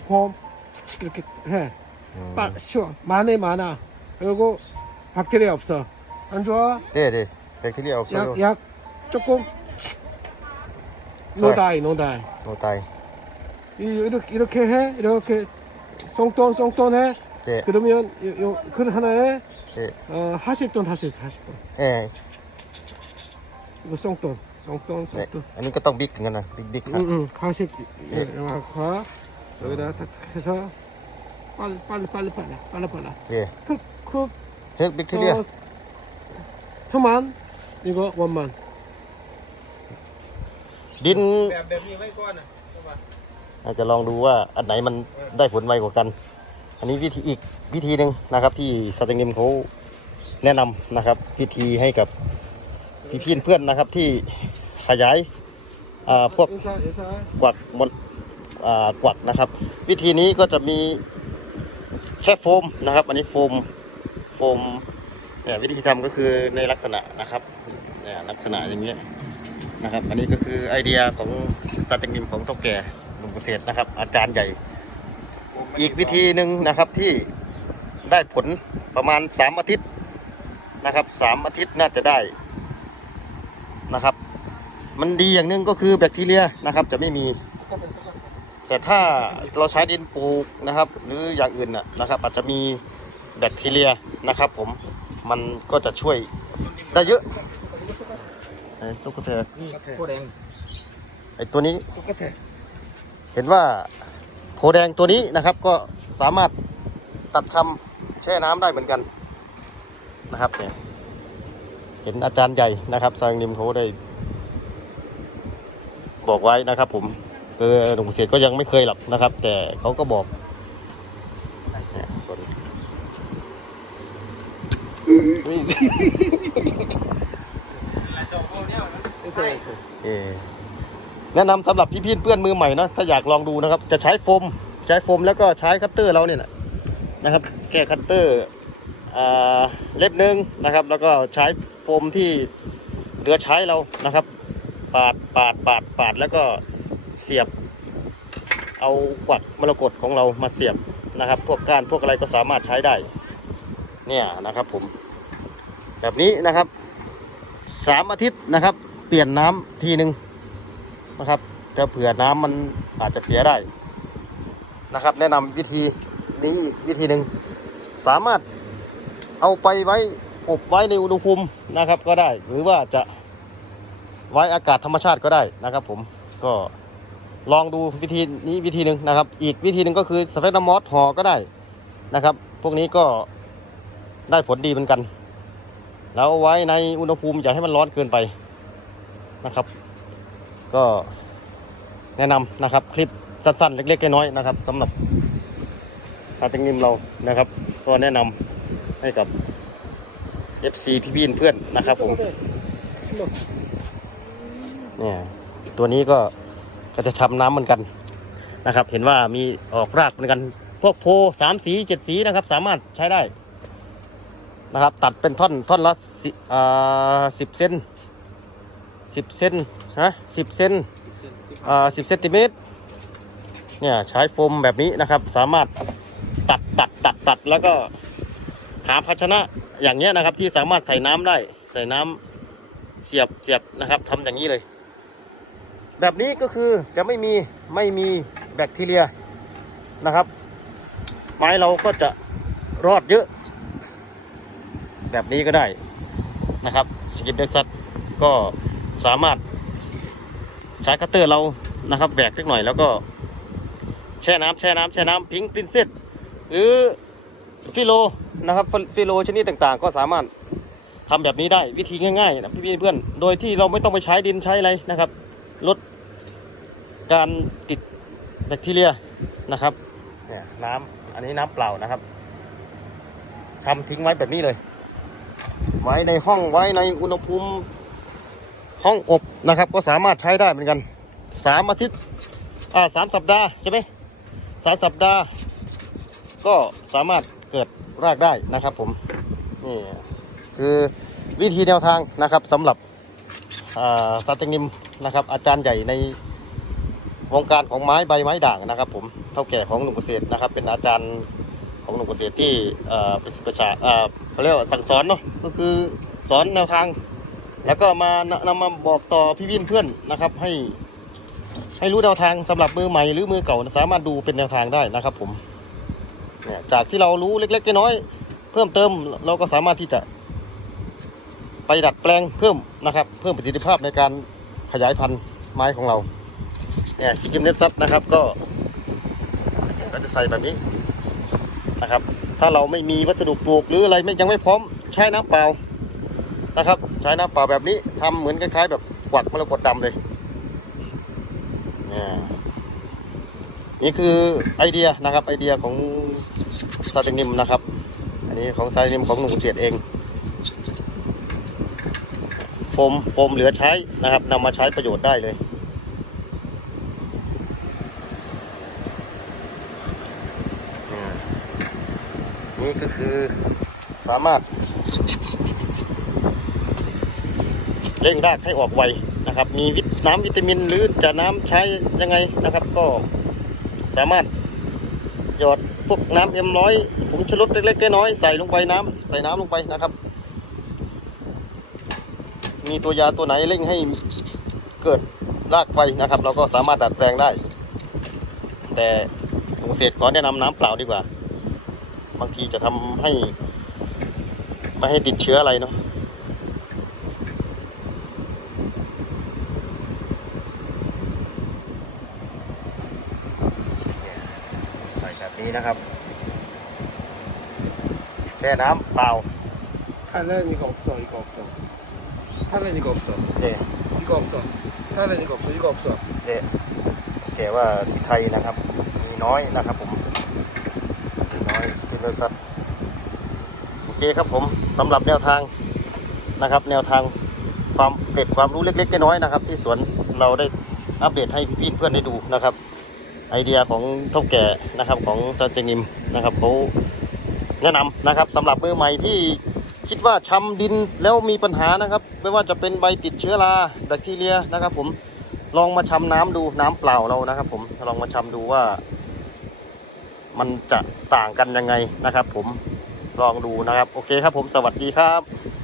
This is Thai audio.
시콤 착착 이렇게 해. 음. 빠, 시원. 많이 많아. 그리고 박테리아 없어. 안 좋아? 네네. 박테리아 없어요. 약, 약 조금. 노다이, 노다이. 노다이. 이렇게 이렇게 해. 이렇게 송돈 송돈 해. 네. 그러면 요, 요 그릇 하나에 네. 어, 40돈 할 수 있어. 40돈. 네. 이거 송돈. 송돈 송돈. 아니까 딱빅 그냥 빅빅. 응 응. 40. 네. 영화. 여기다가 탁 해서 빨리 빨리 빨리 빨리 빨리 빨리 เย่ 쿡쿡 เฮ้ยบิ๊กทีเรีย 어, 천만 이거 원만 ดิน แบบแบบนี้ไว้ก่อนนะ อาจจะลองดูว่าอันไหนมันได้ผลไวกว่ากัน อันนี้วิธีอีกวิธีหนึ่งนะครับ ที่สตาร์เกมเขาแนะนำนะครับ วิธีให้กับพี่พี่เพื่อนนะครับที่ขยายอ่าพวก 인사 인사 กวักมนอ่า กวักนะครับ วิธีนี้ก็จะมีแค่โฟมนะครับ อันนี้โฟมโฟมเนี่ยวิธีทำก็คือในลักษณะนะครับเนี่ยลักษณะอย่างเงี้ยนะครับ อันนี้ก็คือไอเดียของสตาร์นิมของท่าแก่หนุ่มเกษตรนะครับ อาจารย์ใหญ่ อีกวิธีหนึ่งนะครับที่ได้ผลประมาณสามอาทิตย์นะครับสามอาทิตย์น่าจะได้นะครับ มันดีอย่างหนึ่งก็คือแบคทีเรียนะครับ จะไม่มี แต่ถ้าเราใช้ดินปลูกนะครับ หรืออย่างอื่นนะครับ อาจจะมีแบคทีเรียนะครับ ผมมันก็จะช่วยได้เยอะไอ้ตุ๊กแตโคแดงไอ้ตัวนี้เห็นว่าโพแดงตัวนี้นะครับ ก็สามารถตัดชำแช่น้ำได้เหมือนกันนะครับเนี่ยเห็นอาจารย์ใหญ่นะครับสร้างนิมโขได้ บอกไว้นะครับผม คือหนุ่มเกษตก็ยังไม่เคยหลับนะครับ แต่เขาก็บอกแนะนำสำหรับพี่พี่เพื่อนมือใหม่นะ ถ้าอยากลองดูนะครับ จะใช้โฟม ใช้โฟมแล้วก็ใช้คัตเตอร์เราเนี่ยนะครับแก้คัตเตอร์เล็บหนึ่งนะครับ แล้วก็ใช้โฟมที่เหลือใช้เรานะครับ ปาดปาดปาดปาดแล้วก็ เสียบ เอากวักมรกตของเรามาเสียบนะครับ พวกก้านพวกอะไรก็สามารถใช้ได้ เนี่ยนะครับผม แบบนี้นะครับสามอาทิตย์นะครับ เปลี่ยนน้ำทีหนึ่งนะครับแต่เผื่อน้ำมันอาจจะเสียได้นะครับ แนะนำวิธีนี้อีกวิธีหนึ่งสามารถเอาไปไว้อบไว้ในอุณหภูมินะครับก็ได้ หรือว่าจะไว้อากาศธรรมชาติก็ได้นะครับผมก็ ลองดูวิธีนี้วิธีหนึ่งนะครับ อีกวิธีหนึ่งก็คือสเฟตมอสห่อก็ได้นะครับ พวกนี้ก็ได้ผลดีเหมือนกัน แล้วเอาไว้ในอุณหภูมิอย่าให้มันร้อนเกินไปนะครับ ก็แนะนำนะครับ คลิปสั้นๆ เล็กๆน้อยๆนะครับสำหรับซาตังนิมเรานะครับ ก็แนะนำให้กับ FC พี่ๆเพื่อนนะครับผมเนี่ยตัวนี้ก็ ก็จะช้ำน้ำเหมือนกันนะครับ เห็นว่ามีออกรากเหมือนกัน พวกโพสามสีเจ็ดสีนะครับ สามารถใช้ได้นะครับ ตัดเป็นท่อนท่อนละสิอ่าสิบเซนสิบเซนฮะสิบเซนอ่าสิบเซนติเมตรเนี่ยใช้โฟมแบบนี้นะครับ สามารถตัดตัดตัดตัดแล้วก็หาภาชนะอย่างเงี้ยนะครับ ที่สามารถใส่น้ำได้ ใส่น้ำเสียบเสียบนะครับทำอย่างนี้เลย แบบนี้ก็คือจะไม่มีไม่มีแบคทีเรียนะครับ ไม้เราก็จะรอดเยอะ แบบนี้ก็ได้นะครับสกิปเด็กซัดก็สามารถใช้คัตเตอร์เรานะครับแบกเล็กหน่อยแล้วก็แช่น้ำแช่น้ำแช่น้ำพิงปรินเซสหรือฟิโลนะครับฟิโลชนิดต่างๆ ก็สามารถทำแบบนี้ได้วิธีง่ายๆนะพี่เพื่อนโดยที่เราไม่ต้องไปใช้ดินใช้อะไรนะครับลด การติดแบคทีเรียนะครับเนี่ยน้ำอันนี้น้ำเปล่านะครับทำทิ้งไว้แบบนี้เลย ไว้ในห้องไว้ในอุณหภูมิห้องอบนะครับ ก็สามารถใช้ได้เหมือนกันสามอาทิตย์อ่าสามสัปดาห์ใช่ไหมสามสัปดาห์ ก็สามารถเกิดรากได้นะครับผมนี่คือวิธีแนวทางนะครับสำหรับอ่าซาติงิมนะครับ อาจารย์ใหญ่ใน วงการของไม้ใบไม้ด่างนะครับ ผมเท่าแก่ของหนุ่มเกษตรนะครับ เป็นอาจารย์ของหนุ่มเกษตรที่เอ่อเป็นศิษย์ประชาเอ่อเขาเรียกว่าสั่งสอนเนาะก็คือสอนแนวทาง แล้วก็มานำมาบอกต่อพี่วินเพื่อนนะครับ ให้ให้รู้แนวทางสำหรับมือใหม่หรือมือเก่าสามารถดูเป็นแนวทางได้นะครับ ผมเนี่ยจากที่เรารู้เล็กๆน้อยๆเพิ่มเติมเราก็สามารถที่จะไปดัดแปลงเพิ่มนะครับ เพิ่มประสิทธิภาพในการขยายพันธุ์ไม้ของเรา เนี่ยซิกิมเน็ตซับนะครับก็ก็จะใส่แบบนี้นะครับ ถ้าเราไม่มีวัสดุปลูกหรืออะไรไม่ยังไม่พร้อมใช้น้ำเปล่านะครับ ใช้น้ำเปล่าแบบนี้ทำเหมือนคล้ายๆ แบบกวักมรกตดำเลยเนี่ยนี่คือไอเดียนะครับ ไอเดียของซาตินิมนะครับ อันนี้ของซาตินิมของหนุ่มเกษตรเองโฟมโฟมเหลือใช้นะครับนำมาใช้ประโยชน์ได้เลย นี่ก็คือสามารถเร่งรากให้ออกไวนะครับ มีน้ำวิตามินหรือจะน้ำใช้ยังไงนะครับ ก็สามารถหยอดพวกน้ำเอ็มร้อยผงชูรสเล็กๆน้อยใส่ลงไปน้ำใส่น้ำลงไปนะครับ มีตัวยาตัวไหนเร่งให้เกิดรากไฟนะครับ เราก็สามารถดัดแปลงได้ แต่ลุงเศษขอแนะนำน้ำเปล่าดีกว่า บางทีจะทำให้ไม่ให้ติดเชื้ออะไรเนาะใส่แบบนี้นะครับ แช่น้ำเปล่า 하나니가 없어 이거 없어 하나니가 없어 เนี่ย 이거 없어 하나니가 없어 이거 없어 เจ๊แกว่าที่ไทยนะครับ มีน้อยนะครับผม มีน้อย สกิลเลอร์ซับโอเคครับผมสำหรับแนวทางนะครับ แนวทางความเกร็ดความรู้เล็กๆน้อยๆนะครับ ที่สวนเราได้อัปเดตให้พี่ๆเพื่อนได้ดูนะครับ ไอเดียของเท่าแก่นะครับของซาเจนิมนะครับเขาแนะนำนะครับสำหรับมือใหม่ที่คิดว่าชำดินแล้วมีปัญหานะครับ ไม่ว่าจะเป็นใบติดเชื้อราแบคทีเรียนะครับ ผมลองมาชำน้ำดูน้ำเปล่าเรานะครับ ผมลองมาชำดูว่า มันจะต่างกันยังไงนะครับ ผมลองดูนะครับ โอเคครับผมสวัสดีครับ